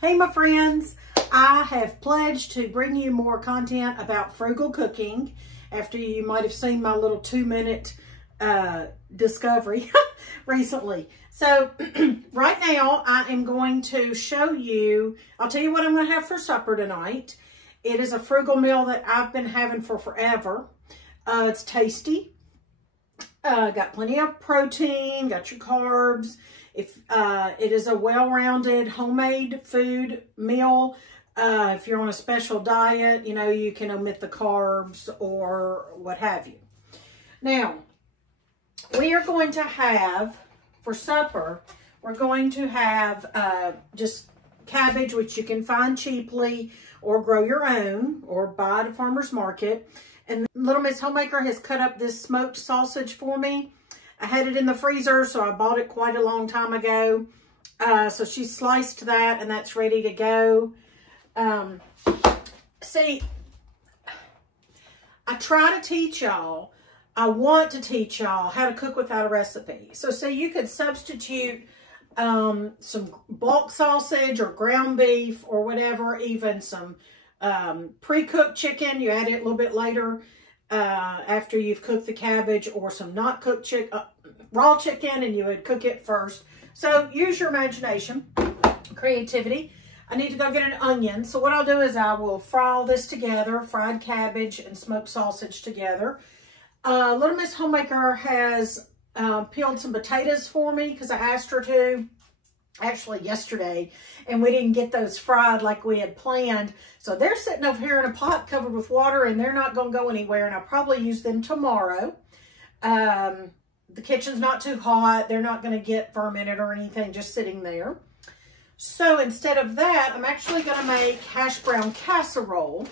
Hey my friends, I have pledged to bring you more content about frugal cooking after you might have seen my little 2-minute discovery recently. So right now I am going to show you, I'll tell you what I'm going to have for supper tonight. It is a frugal meal that I've been having for forever. It's tasty. Got plenty of protein, got your carbs. If it is a well-rounded homemade food meal. If you're on a special diet, you know, you can omit the carbs or what have you. Now, we are going to have, for supper, we're going to have just cabbage, which you can find cheaply or grow your own or buy at a farmer's market. And Little Miss Homemaker has cut up this smoked sausage for me. I had it in the freezer, so I bought it quite a long time ago. So she sliced that, and that's ready to go. See, I try to teach y'all, I want to teach y'all how to cook without a recipe. So say you could substitute some bulk sausage or ground beef or whatever, even some pre-cooked chicken. You add it a little bit later after you've cooked the cabbage, or some not cooked raw chicken, and you would cook it first. So use your imagination, creativity. I need to go get an onion. So what I'll do is I will fry all this together, fried cabbage and smoked sausage together. Little Miss Homemaker has peeled some potatoes for me because I asked her to, actually yesterday, and we didn't get those fried like we had planned. So they're sitting over here in a pot covered with water, and they're not going to go anywhere, and I'll probably use them tomorrow. The kitchen's not too hot. They're not going to get fermented or anything, just sitting there. So instead of that, I'm actually going to make hash brown casserole.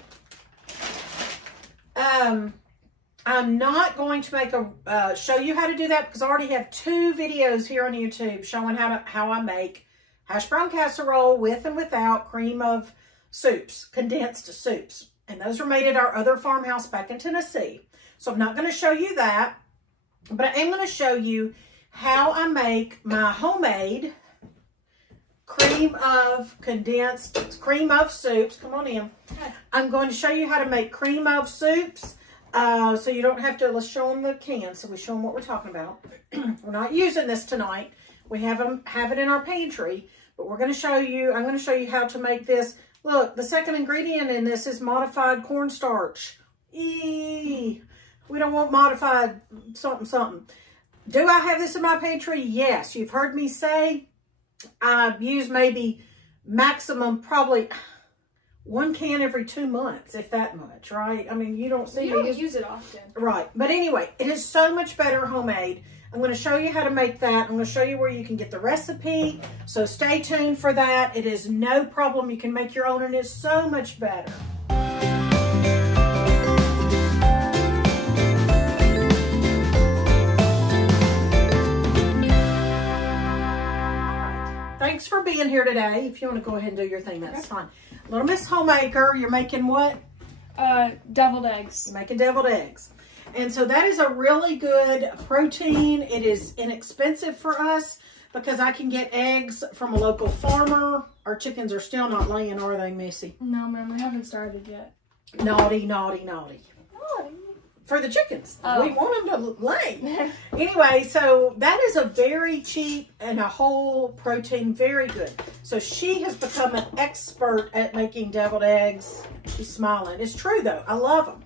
I'm not going to make show you how to do that because I already have 2 videos here on YouTube showing how I make hash brown casserole with and without cream of soups, condensed soups. And those were made at our other farmhouse back in Tennessee. So I'm not going to show you that, but I am going to show you how I make my homemade cream of soups. Come on in. I'm going to show you how to make cream of soups. So you don't have to, let's show them the can so we show them what we're talking about. We're not using this tonight. We have it in our pantry, but we're going to show you, I'm going to show you how to make this. Look, the second ingredient in this is modified cornstarch. We don't want modified something. Do I have this in my pantry? Yes. You've heard me say I've used maybe maximum probably 1 can every 2 months, if that much, right? I mean, you don't see me. You don't use it often. Right. But anyway, it is so much better homemade. I'm going to show you how to make that. I'm going to show you where you can get the recipe. So stay tuned for that. It is no problem. You can make your own, and it's so much better. Thanks for being here today. If you want to go ahead and do your thing, that's fine. Little Miss Homemaker, you're making what? Deviled eggs. You're making deviled eggs. And so that is a really good protein. It is inexpensive for us because I can get eggs from a local farmer. Our chickens are still not laying, are they, Missy? No, ma'am, we haven't started yet. Naughty, naughty, naughty. Naughty. For the chickens. Oh. We want them to lay. Anyway, so that is a very cheap and a whole protein, very good. So she has become an expert at making deviled eggs. She's smiling. It's true though. I love them.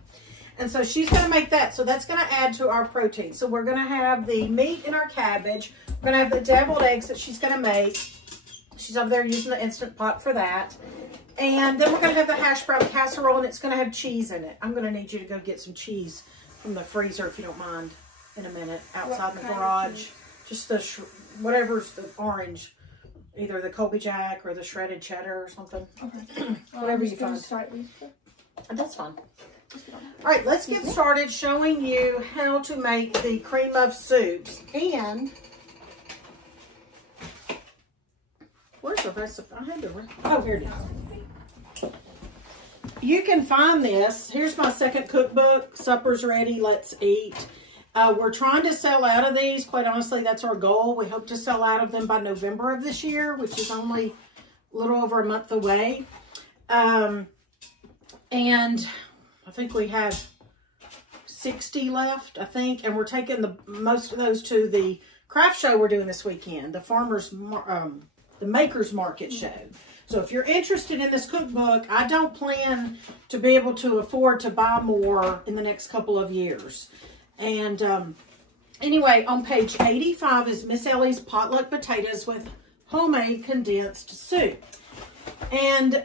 And so she's going to make that. So that's going to add to our protein. So we're going to have the meat in our cabbage. We're going to have the deviled eggs that she's going to make. She's over there using the Instant Pot for that. And then we're going to have the hash brown casserole, and it's going to have cheese in it. I'm going to need you to go get some cheese from the freezer, if you don't mind, in a minute, outside the garage. Just the, whatever's the orange, either the Colby Jack or the shredded cheddar or something. Okay. Whatever you find. That's fine. All right, let's get started showing you how to make the cream of soups. And where's the recipe? I had the recipe. Oh, here it is. You can find this. Here's my second cookbook. Supper's ready. Let's eat. We're trying to sell out of these. Quite honestly, that's our goal. We hope to sell out of them by November of this year, which is only a little over a month away. And I think we have 60 left, I think. And we're taking most of those to the craft show we're doing this weekend, the Makers Market show. So if you're interested in this cookbook, I don't plan to be able to afford to buy more in the next couple of years. And anyway, on page 85 is Miss Ellie's Potluck Potatoes with Homemade Condensed Soup. And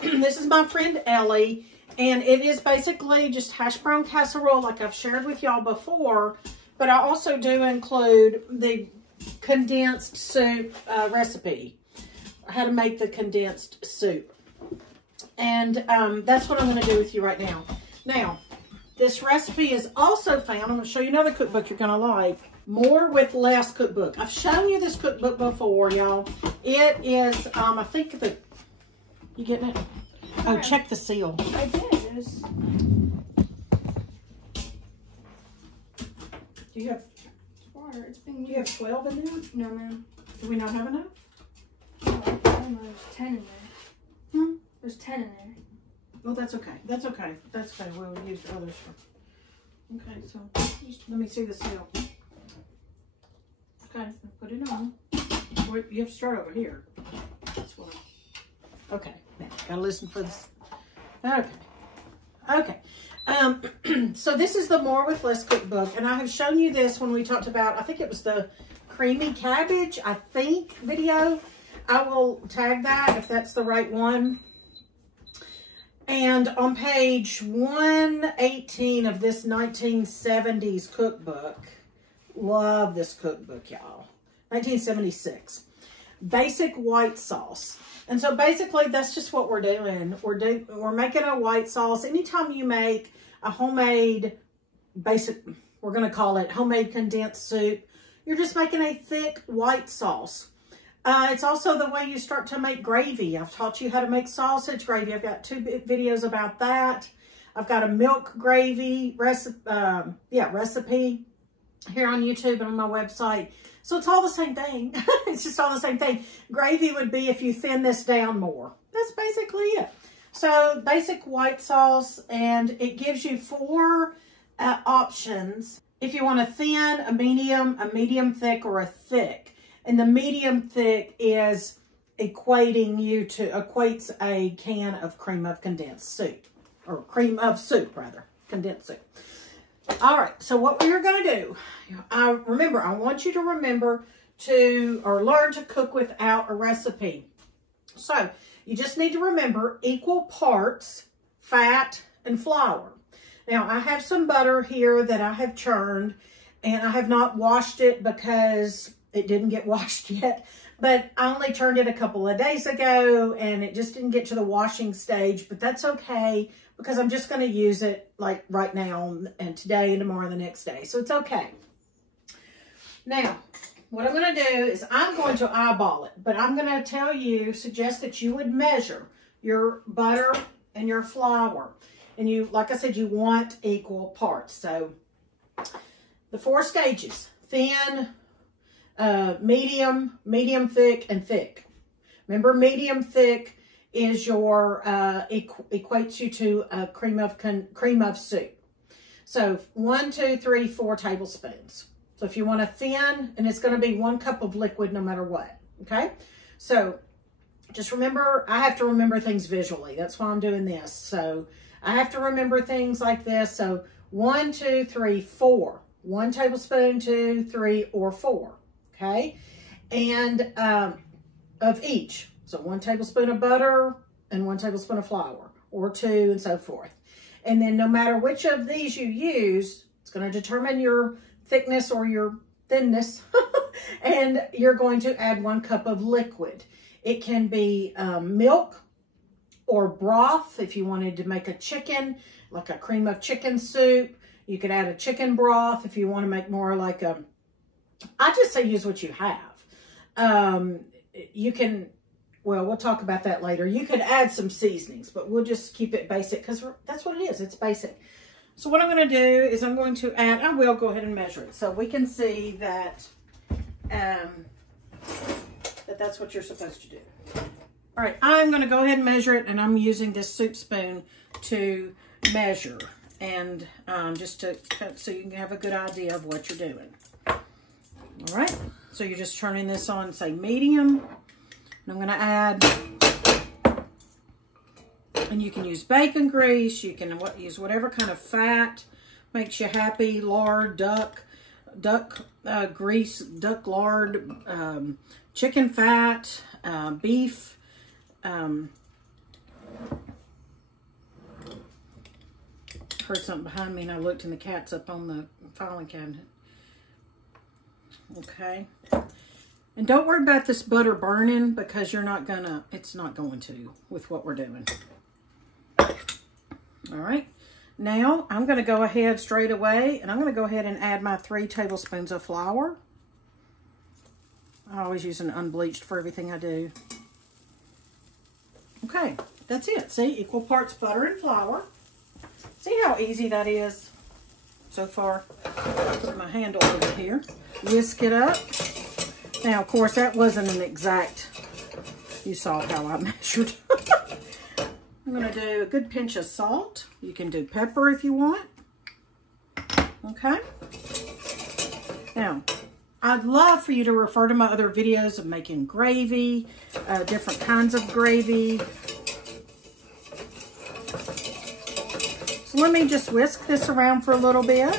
this is my friend Ellie. And it is basically just hash brown casserole like I've shared with y'all before. But I also do include the condensed soup recipe. How to make the condensed soup. And that's what I'm going to do with you right now. Now, this recipe is also found, I'm going to show you another cookbook you're going to like, More with Less cookbook. I've shown you this cookbook before, y'all. It is, I think you getting it? Oh, check the seal. I did. It was... Do you have, water. It's been... Do you have 12 in there? No, ma'am. Do we not have enough? There's 10 in there. There's 10 in there. Oh, that's okay. That's okay. That's okay. We'll use others for. Okay, so just let me see the seal. Okay, put it on. You have to start over here. That's what. Okay, now gotta listen for this. Okay, okay. So this is the More with Less cookbook, and I have shown you this when we talked about. I think it was the creamy cabbage. I think video. I will tag that if that's the right one. And on page 118 of this 1970s cookbook, love this cookbook, y'all. 1976. Basic white sauce. And so basically that's just what we're doing. We're making a white sauce. Anytime you make a homemade basic, we're going to call it homemade condensed soup, you're just making a thick white sauce. It's also the way you start to make gravy. I've taught you how to make sausage gravy. I've got 2 videos about that. I've got a milk gravy recipe here on YouTube and on my website. So it's all the same thing. It's just all the same thing. Gravy would be if you thin this down more. That's basically it. So basic white sauce, and it gives you 4 options. If you want a thin, a medium thick, or a thick. And the medium thick is equates a can of cream of condensed soup, or cream of soup rather, condensed soup. All right, so what we're going to do, I want you to remember or learn to cook without a recipe. So you just need to remember equal parts fat and flour. Now I have some butter here that I have churned, and I have not washed it because it didn't get washed yet, but I only churned it a couple of days ago and it just didn't get to the washing stage, but that's okay because I'm just going to use it like right now and today and tomorrow and the next day. So it's okay. Now, what I'm going to do is I'm going to eyeball it, but I'm going to suggest that you would measure your butter and your flour. And you, like I said, you want equal parts. So the 4 stages: thin, medium thick, and thick. Remember, medium thick is your equates you to a cream of soup. So 1, 2, 3, 4 tablespoons. So if you want a thin, and it's going to be 1 cup of liquid no matter what. Okay, so just remember, I have to remember things visually. That's why I'm doing this. So I have to remember things like this. So 1, 2, 3, 4. 1 tablespoon, 2, 3, or 4. Okay, and of each. So 1 tablespoon of butter and 1 tablespoon of flour, or 2, and so forth. And then no matter which of these you use, it's going to determine your thickness or your thinness. And you're going to add 1 cup of liquid. It can be milk or broth. If you wanted to make a chicken, like a cream of chicken soup, you could add a chicken broth. If you want to make more like a, I just say use what you have. You can, well, we'll talk about that later. You could add some seasonings, but we'll just keep it basic because that's what it is. It's basic. So what I'm going to do is I'm going to add, I will go ahead and measure it so we can see that, that's what you're supposed to do. All right, I'm going to go ahead and measure it, and I'm using this soup spoon to measure, and just to so you can have a good idea of what you're doing. All right, so you're just turning this on, say medium, and I'm going to add, and you can use bacon grease, you can use whatever kind of fat makes you happy, lard, duck grease, duck lard, chicken fat, beef. Heard something behind me and I looked and the cat's up on the filing cabinet. Okay. And don't worry about this butter burning because it's not going to with what we're doing. All right. Now I'm going to go ahead straight away and I'm going to go ahead and add my 3 tablespoons of flour. I always use an unbleached for everything I do. Okay, that's it. See, equal parts butter and flour. See how easy that is so far? I'll put my handle over here. Whisk it up. Now, of course, that wasn't an exact, you saw how I measured. I'm going to do a good pinch of salt. You can do pepper if you want. Okay. Now, I'd love for you to refer to my other videos of making gravy, different kinds of gravy. So let me just whisk this around for a little bit.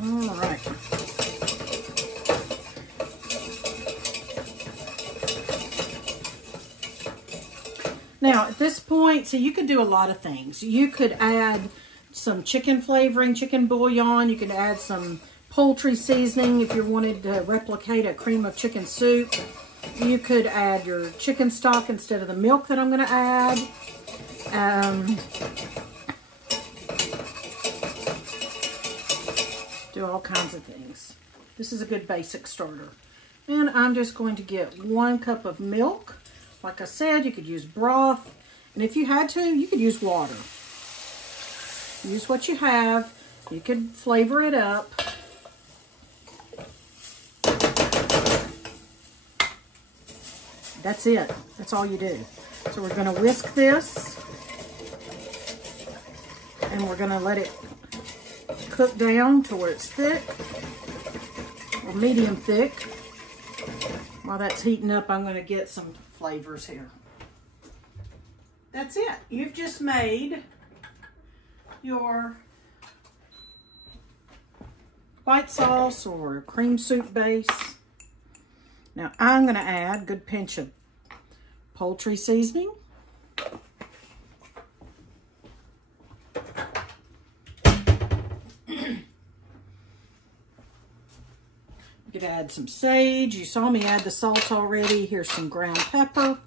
All right. Now, at this point, so you could do a lot of things. You could add some chicken flavoring, chicken bouillon. You could add some poultry seasoning if you wanted to replicate a cream of chicken soup. You could add your chicken stock instead of the milk that I'm going to add. Do all kinds of things. This is a good basic starter. And I'm just going to get 1 cup of milk. Like I said, you could use broth. And if you had to, you could use water. Use what you have. You could flavor it up. That's it. That's all you do. So we're going to whisk this. And we're going to let it cook down to where it's thick. Or medium thick. While that's heating up, I'm going to get some flavors here. That's it. You've just made your white sauce or cream soup base. Now I'm going to add a good pinch of poultry seasoning. You could add some sage. You saw me add the salt already. Here's some ground pepper.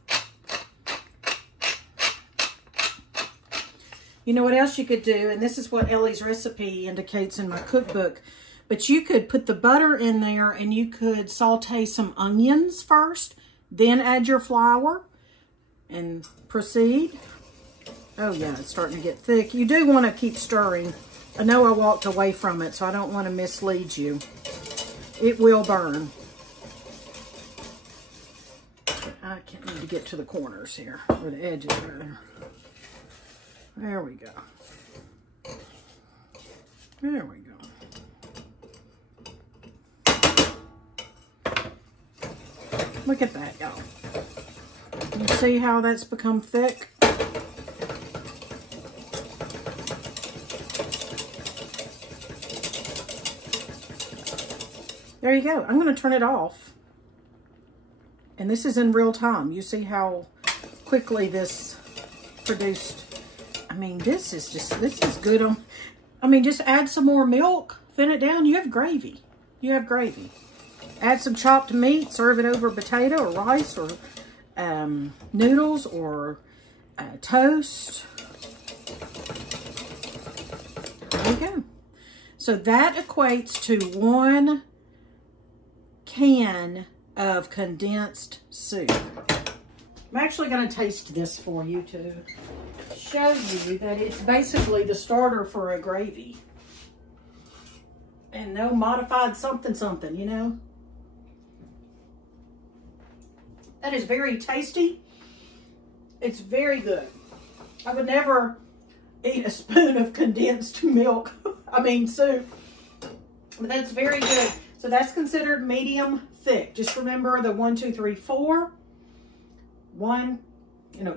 You know what else you could do? And this is what Ellie's recipe indicates in my cookbook. But you could put the butter in there and you could saute some onions first. Then add your flour and proceed. Oh yeah, it's starting to get thick. You do want to keep stirring. I know I walked away from it, so I don't want to mislead you. It will burn. I can't need to get to the corners here, or the edges rather. There we go. There we go. Look at that, y'all. You see how that's become thick? There you go. I'm going to turn it off. And this is in real time. You see how quickly this produced. I mean, this is good. I mean, just add some more milk, thin it down. You have gravy. You have gravy. Add some chopped meat, serve it over potato or rice or noodles or toast. There you go. So that equates to 1 can of condensed soup. I'm actually going to taste this for you to show you that it's basically the starter for a gravy. And no modified something, you know. That is very tasty. It's very good. I would never eat a spoon of condensed milk. I mean soup. But that's very good. So that's considered medium thick. Just remember the 1, 2, 3, 4.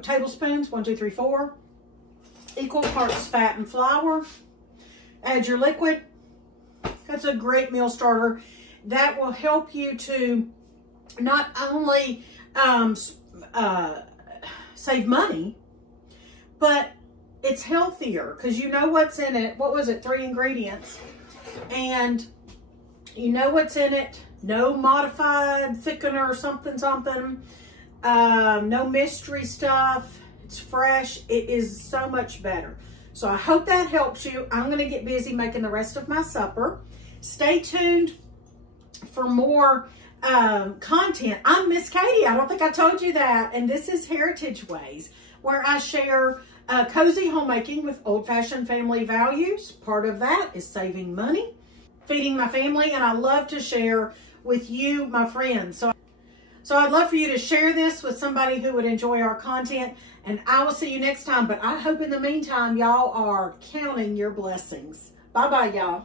Tablespoons, 1, 2, 3, 4. Equal parts fat and flour. Add your liquid. That's a great meal starter. That will help you to not only save money, but it's healthier because you know what's in it. What was it? 3 ingredients. And you know what's in it. No modified thickener or something. No mystery stuff. It's fresh. It is so much better. So I hope that helps you. I'm going to get busy making the rest of my supper. Stay tuned for more content. I'm Miss Katie. I don't think I told you that. And this is Heritage Ways, where I share cozy homemaking with old-fashioned family values. Part of that is saving money, feeding my family, and I love to share with you, my friends. So I'd love for you to share this with somebody who would enjoy our content, and I will see you next time. But I hope in the meantime, y'all are counting your blessings. Bye-bye, y'all.